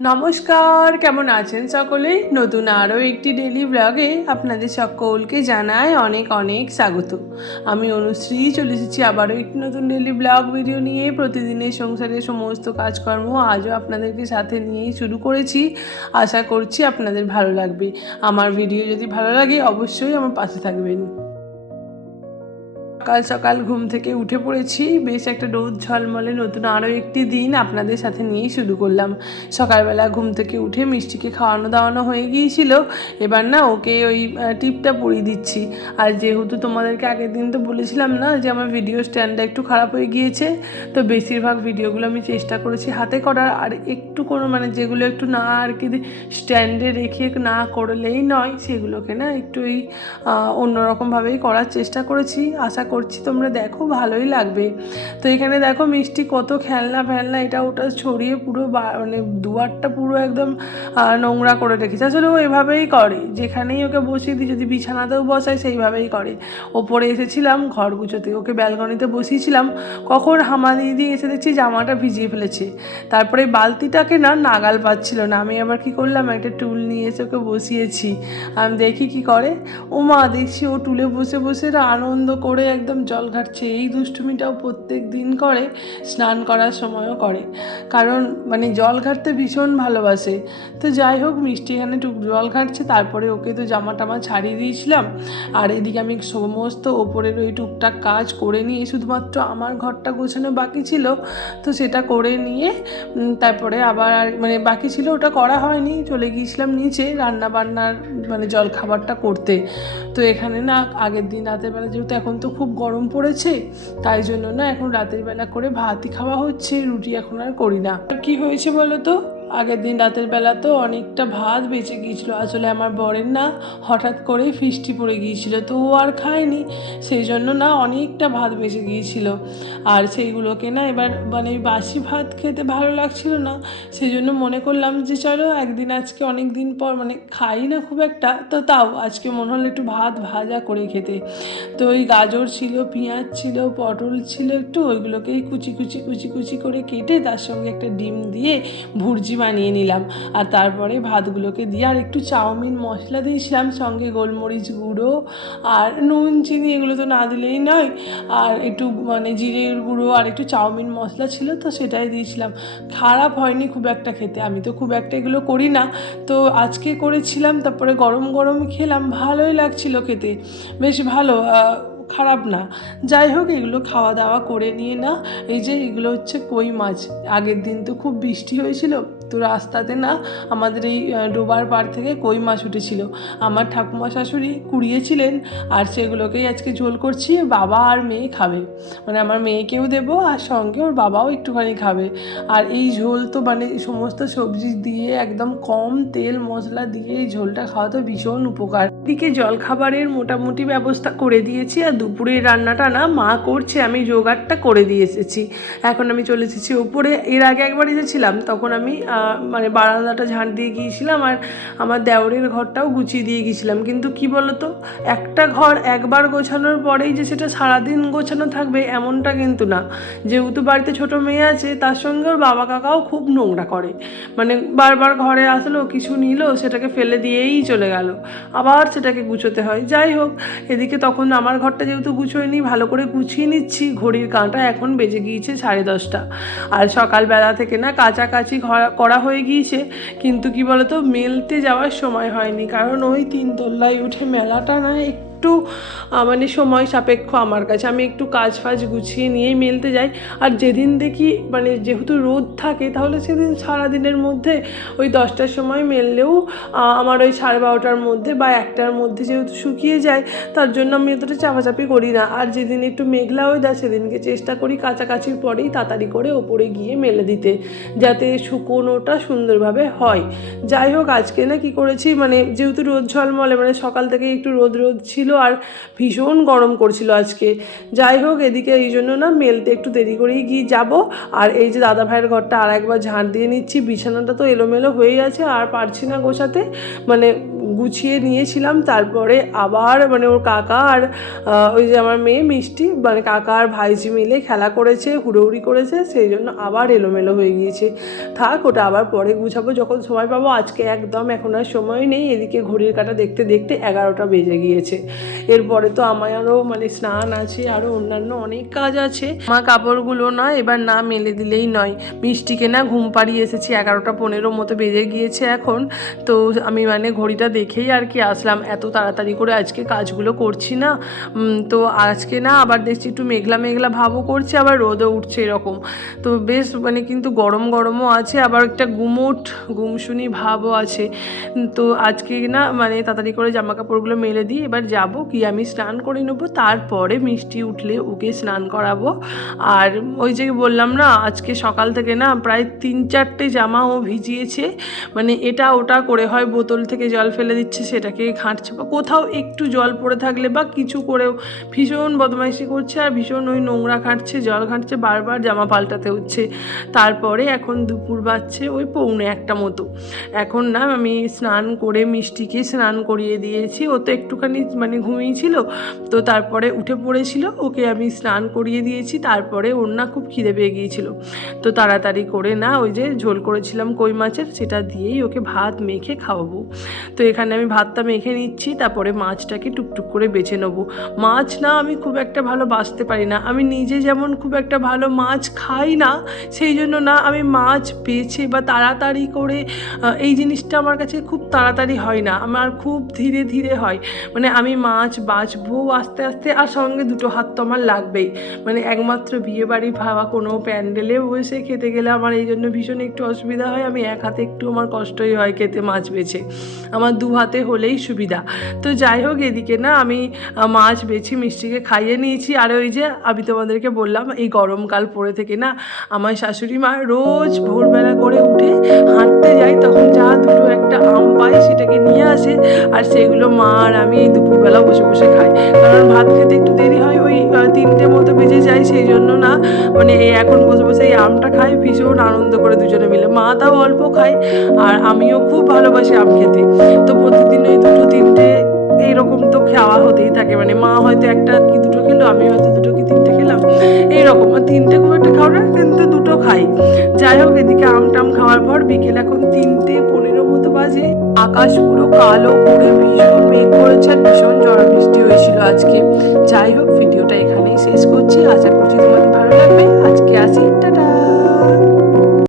নমস্কার, কেমন আছেন সকলেই? নতুন আরও একটি ডেলি ব্লগে আপনাদের সকলকে জানাই অনেক অনেক স্বাগত। আমি অনুশ্রী চলে এসেছি আবারও একটি নতুন ডেলি ব্লগ ভিডিও নিয়ে। প্রতিদিনের সংসারের সমস্ত কাজকর্ম আজও আপনাদেরকে সাথে নিয়েই শুরু করেছি। আশা করছি আপনাদের ভালো লাগবে। আমার ভিডিও যদি ভালো লাগে অবশ্যই আমার পাশে থাকবেন। সকাল সকাল ঘুম থেকে উঠে পড়েছি, বেশ একটা রোদ ঝলমলে নতুন আরও একটি দিন আপনাদের সাথে নিয়েই শুরু করলাম। সকালবেলা ঘুম থেকে উঠে মিষ্টিকে খাওয়ানো দাওয়ানো হয়ে গিয়েছিল, এবার না ওকে ওই টিপটা পরিয়ে দিচ্ছি। আর যেহেতু তোমাদেরকে আগের দিন তো বলেছিলাম না যে আমার ভিডিও স্ট্যান্ডটা একটু খারাপ হয়ে গিয়েছে, তো বেশিরভাগ ভিডিওগুলো আমি চেষ্টা করেছি হাতে করার, আর একটু কোনো যেগুলো একটু না আর কি স্ট্যান্ডে রেখে না করলেই নয় সেগুলোকে না একটু এই অন্যরকমভাবেই করার চেষ্টা করেছি। আশা করছি তোমরা দেখো ভালোই লাগবে। তো এখানে দেখো মিষ্টি কত খেলনা ফেলনা এটা ওটা ছড়িয়ে পুরো দুয়ারটা পুরো একদম নোংরা করে রেখেছে। আসলে ও এভাবেই করে, যেখানেই ওকে বসিয়ে দিই, যদি বিছানাতেও বসায় সেইভাবেই করে। ওপরে এসেছিলাম ঘর গুছোতে, ওকে ব্যালকনিতে বসিয়েছিলাম, কখন হামা দিয়ে এসে দেখছি জামাটা ভিজিয়ে ফেলেছে। তারপরে বালতিটাকে না নাগাল পাচ্ছিল না, আমি আবার কি করলাম, একটা টুল নিয়ে এসে ওকে বসিয়েছি। আমি দেখি কি করে, ও মা দেখছি ও টুলে বসে বসে আনন্দ করে একদম জল ঘাটছে। এই দুষ্টুমিটাও প্রত্যেক দিন করে, স্নান করার সময়ও করে, কারণ জল ঘাটতে ভীষণ ভালোবাসে। তো যাই হোক, মিষ্টি এখানে জল ঘাটছে, তারপরে ওকে তো জামা টামা ছাড়িয়ে দিয়েছিলাম। আর এদিকে আমি সমস্ত ওপরের ওই টুকটাক কাজ করে নিয়ে শুধুমাত্র আমার ঘরটা গোছানো বাকি ছিল, তো সেটা করে নিয়ে তারপরে আবার বাকি ছিল ওটা করা হয়নি, চলে গিয়েছিলাম নিচে রান্না বান্নার জল খাবারটা করতে। তো এখানে না আগের দিন রাতের বেলা, যেহেতু এখন তো খুব গরম পড়েছে, তাই জন্য না এখন রাতের বেলা করে ভাতই খাওয়া হচ্ছে, রুটি এখন আর করি না। কি হয়েছে বলো তো, আগের দিন রাতের বেলা তো অনেকটা ভাত বেঁচে গিয়েছিলো। আসলে আমার বরের না হঠাৎ করেই ফিস্টি পড়ে গিয়েছিলো, তো ও আর খায়নি, সেই জন্য না অনেকটা ভাত বেঁচে গিয়েছিলো। আর সেইগুলোকে না এবার বাসি ভাত খেতে ভালো লাগছিল না, সেই জন্য মনে করলাম যে চলো একদিন, আজকে অনেক দিন পর খাই না খুব একটা, তো তাও আজকে মনে হলো একটু ভাত ভাজা করে খেতে। তো ওই গাজর ছিল, পেঁয়াজ ছিল, পটল ছিল একটু, ওইগুলোকেই কুচি কুচি কুচি কুচি করে কেটে তার সঙ্গে একটা ডিম দিয়ে ভুর্জি বানিয়ে নিলাম। আর তারপরে ভাতগুলোকে দিয়ে আর একটু চাউমিন মশলা দিয়েছিলাম, সঙ্গে গোলমরিচ গুঁড়ো আর নুন চিনি এগুলো তো না দিলেই নয়, আর একটু জিরের গুঁড়ো আর একটু চাউমিন মশলা ছিল, তো সেটাই দিয়েছিলাম। খারাপ হয়নি খুব একটা খেতে, আমি তো খুব একটা এগুলো করি না, তো আজকে করেছিলাম, তারপরে গরম গরম খেলাম, ভালোই লাগছিল খেতে, বেশ ভালো, খারাপ না। যাই হোক, এগুলো খাওয়া দাওয়া করে নিয়ে না, এই যে এগুলো হচ্ছে কই মাছ। আগের দিন তো খুব বৃষ্টি হয়েছিল, তো রাস্তাতে না আমাদের এই ডোবার পাড় থেকে কই মাছ উঠেছিল, আমার ঠাকুমা শাশুড়ি কুড়িয়েছিলেন, আর সেগুলোকেই আজকে ঝোল করছি। বাবা আর মেয়ে খাবে, আমার মেয়েকেও দেবো, আর সঙ্গে ওর বাবাও একটুখানি খাবে। আর এই ঝোল তো সমস্ত সবজি দিয়ে একদম কম তেল মশলা দিয়ে এই ঝোলটা খাওয়া তো ভীষণ উপকার। এদিকে জলখাবারের মোটামুটি ব্যবস্থা করে দিয়েছি, আর দুপুরের রান্নাটা না মা করছে, আমি জোগাড়টা করে দিয়ে এসেছি। এখন আমি চলে এসেছি ওপরে। এর আগে একবার এসেছিলাম, তখন আমি বারান্দাটা ঝাঁট দিয়ে গিয়েছিলাম, আর আমার দেওরের ঘরটাও গুছিয়ে দিয়ে গিয়েছিলাম। কিন্তু কি বলতো, একটা ঘর একবার গোছানোর পরেই যে সেটা সারাদিন গোছানো থাকবে এমনটা কিন্তু না। যেহেতু বাড়িতে ছোটো মেয়ে আছে, তার সঙ্গে ওর বাবা কাকাও খুব নোংরা করে, বারবার ঘরে আসলো, কিছু নিল, সেটাকে ফেলে দিয়েই চলে গেল, আবার সেটাকে গুছোতে হয়। যাই হোক, এদিকে তখন আমার ঘরটা যেহেতু গুছোয়নি, ভালো করে গুছিয়ে নিচ্ছি। ঘড়ির কাঁটা এখন বেজে গিয়েছে 10:30, আর সকালবেলা থেকে না কাছাকাছি করা হয়ে গিয়েছে, কিন্তু কি বলতো, মেলতে যাওয়ার সময় হয়নি, কারণ ওই 3 তলায় উঠে মেলাটা না একটু সময় সাপেক্ষ আমার কাছে। আমি একটু কাজ ফাজ গুছিয়ে নিয়েই মেলতে যাই, আর যেদিন দেখি যেহেতু রোদ থাকে, তাহলে সেদিন সারাদিনের মধ্যে ওই 10টার সময় মেললেও আমার ওই 12:30টার মধ্যে বা 1টার মধ্যে যেহেতু শুকিয়ে যায়, তার জন্য আমি অতটা চাপাচাপি করি না। আর যেদিন একটু মেঘলা ওয়েদার, সেদিনকে চেষ্টা করি কাছাকাছির পরেই তাড়াতাড়ি করে ওপরে গিয়ে মেলে দিতে, যাতে শুকোনোটা সুন্দরভাবে হয়। যাই হোক, আজকে না কি করেছি, যেহেতু রোদ ঝলমলে, সকাল থেকে একটু রোদ রোদ ছিল, আর ভীষণ গরম করছিল আজকে। যাই হোক, এদিকে এই জন্য না মেলতে একটু দেরি করেই গিয়ে যাব। আর এই যে দাদা ভাইয়ের ঘরটা আর একবার ঝাঁট দিয়ে নিচ্ছি, বিছানাটা তো এলোমেলো হয়েই আছে, আর পারছি না গোছাতে, গুছিয়ে নিয়েছিলাম। তারপরে আবার মানে ওর কাকা আর ওই যে আমার মেয়ে মিষ্টি মানে কাকা আর ভাইজি মিলে খেলা করেছে, হুড়োহুড়ি করেছে, সেই জন্য আবার এলোমেলো হয়ে গিয়েছে। থাক, ওটা আবার পরে গুছাবো যখন সময় পাবো। আজকে একদম এখন আর সময় নেই। এদিকে ঘড়ির কাঁটা দেখতে দেখতে 11টা বেজে গিয়েছে। এরপরে তো আমার আরও মানে স্নান আছে, আরও অন্যান্য অনেক কাজ আছে। আমার কাপড়গুলো না এবার না মেলে দিলেই নয়। মিষ্টিকে না ঘুম পাড়িয়ে এসেছি, 11টা 15 মতো বেজে গিয়েছে এখন। তো আমি মানে ঘড়িটা দেখেই আর কি আসলাম, এত তাড়াতাড়ি করে আজকে কাজগুলো করছি না। তো আজকে না আবার দেখছি একটু মেঘলা মেঘলা ভাবও করছে, আবার রোদও উঠছে এরকম। তো বেশ মানে কিন্তু গরম গরমও আছে, আবার একটা গুমসুনি ভাবও আছে। তো আজকে না মানে তাড়াতাড়ি করে জামা কাপড়গুলো মেলে দিই, এবার যাব কি আমি স্নান করে নেবো, তারপরে মিষ্টি উঠলে ওকে স্নান করাবো। আর ওই যে বললাম না আজকে সকাল থেকে না প্রায় 3-4টে জামা ও ভিজিয়েছে, মানে এটা ওটা করে, হয় বোতল থেকে জল ফেলে দিচ্ছে সেটাকে ঘাঁটছে, বা কোথাও একটু জল পড়ে থাকলে বা কিছু করেও ভীষণ বদমাইশি করছে আর ভীষণ ওই নোংরা ঘাঁটছে, জল ঘাঁটছে, বারবার জামা পাল্টাতে হচ্ছে। তারপরে এখন দুপুর বাজছে ওই 1:45 মতো। এখন না আমি স্নান করে মিষ্টিকে স্নান করিয়ে দিয়েছি। ও তো একটুখানি মানে ঘুমিয়েছিল, তো তারপরে উঠে পড়েছিল, ওকে আমি স্নান করিয়ে দিয়েছি। তারপরে ওর না খুব খিদে পেয়ে গিয়েছিল, তো তাড়াতাড়ি করে না ওই যে ঝোল করেছিলাম কই মাছের, সেটা দিয়েই ওকে ভাত মেখে খাওয়াবো। তো এখানে আমি ভাতটা মেখে নিচ্ছি, তারপরে মাছটাকে টুকটুক করে বেছে নেবো। মাছ না আমি খুব একটা ভালো বাছতে পারি না, আমি নিজে যেমন খুব একটা ভালো মাছ খাই না, সেই জন্য না আমি মাছ বেছে বা তাড়াতাড়ি করে এই জিনিসটা আমার কাছে খুব তাড়াতাড়ি হয় না, আমার খুব ধীরে ধীরে হয়। মানে আমি মাছ বাছবো আস্তে আস্তে, আর সঙ্গে দুটো হাত তো আমার লাগবেই। মানে একমাত্র বিয়েবাড়ি ভাবা কোনো প্যান্ডেলে বসে খেতে গেলে আমার এই জন্য ভীষণ একটু অসুবিধা হয়। আমি এক হাতে একটু আমার কষ্টই হয় খেতে মাছ বেছে, আমার দু হাতে হলেই সুবিধা। তো যাই হোক, এদিকে না আমি মাছ বেছে মিষ্টিকে খাইয়ে নিয়েছি। আর ওই যে আমি তোমাদেরকে বললাম এই গরমকাল পড়ে থেকে না আমার শাশুড়ি মা রোজ ভোরবেলা করে উঠে হাঁটতে যায়, তখন যা দুটো একটা আম পায় সেটাকে নিয়ে আসে, আর সেগুলো মা আর আমি এই দুপুরবেলা বসে বসে খাই। কারণ ভাত খেতে একটু দেরি হয়, ওই 3টে মতো বেজে যায়, সেই জন্য না মানে এই এখন বসে বসে এই আমটা খাই ভীষণ আনন্দ করে দুজনে মিলে। মা তাও অল্প খায়, আর আমিও খুব ভালোবাসি আম খেতে। তো প্রতিদিন ওই 2-3টে এইরকম তো খাওয়া হতেই থাকে, মানে মা হয়তো একটা কি দুটো খেলো, আমি হয়তো 2 কি 3টে খেলাম, এইরকম। আর 3টে খুব একটা খাও না, কিন্তু 2 খাই। যাই হোক, এদিকে আম টাম খাওয়ার পর বিকেল এখন 3টে 15 মতো বাজে। আকাশ পুরো কালো করে ভীষণ মেঘ করেছে আর ভীষণ ঝড় বৃষ্টি হয়েছিল আজকে। যাই হোক, ভিডিওটা এখানেই শেষ করছি, আশা করছি তোমাদের ভালো লাগবে। আজকে আসি, টাটা।